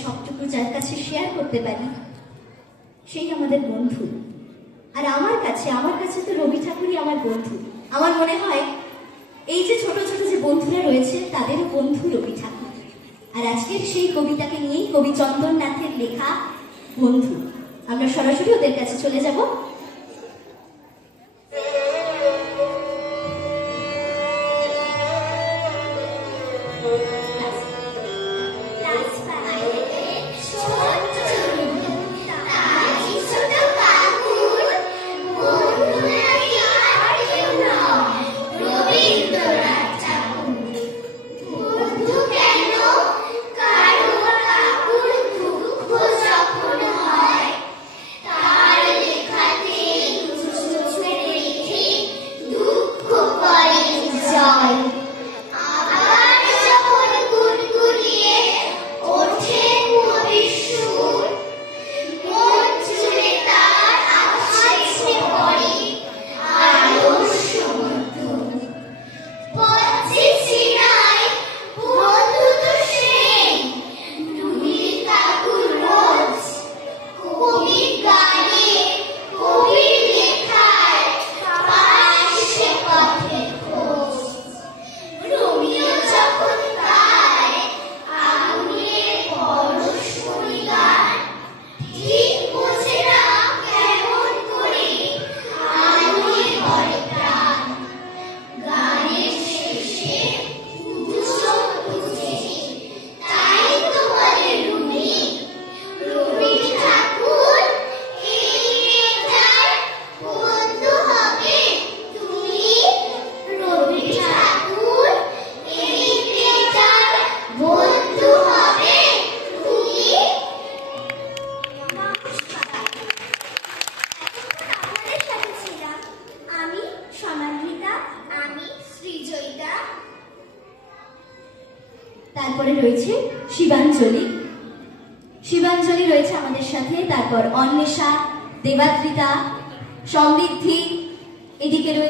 সবটুকু যার কাছে শেয়ার করতে পারি সেই আমাদের বন্ধু। আর আমার কাছে তো রবি ঠাকুরই আমার বন্ধু। আমার মনে হয় এই যে ছোট ছোট যে বন্ধুরা রয়েছে তাদেরও বন্ধু রবি ঠাকুর। আর আজকের সেই কবিতাকে নিয়েই কবি চন্দন নাথের লেখা বন্ধু। আমরা সরাসরি ওদের কাছে চলে যাব। তারপরে রয়েছে শিবাঞ্জলি। শিবাঞ্জলি রয়েছে আমাদের সাথে। তারপর অন্বেষা, দেবাদ্রিতা, সমৃদ্ধি, এদিকে রয়েছে